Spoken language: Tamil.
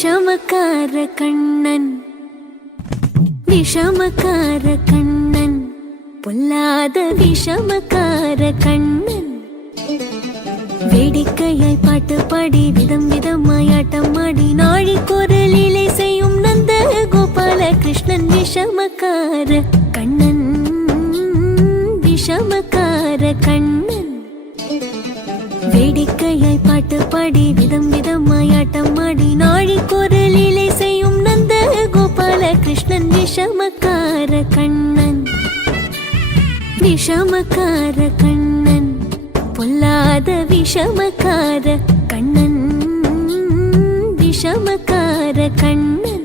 விஷமக்கார கண்ணன் விஷமக்கார கண்ணன் பொல்லாத விஷமக்கார கண்ணன் வேடிக்கையாய் பாட்டு பாடி விதம் விதமாய் ஆட்டம் ஆடி நாழி குரலிலை செய்யும் நந்த கோபால கிருஷ்ணன் விஷமக்கார கண்ணன் விஷமக்கார கண்ணன் வேடிக்கையாய் பாட்டு பாடி விதம் விதமாய் ஆட்டம் ஆடி நாழி குரலிலை செய்யும் நந்த கோபால கிருஷ்ணன் விஷமக்கார கண்ணன் விஷமக்கார கண்ணன் பொல்லாத விஷமக்கார கண்ணன் விஷமக்கார கண்ணன்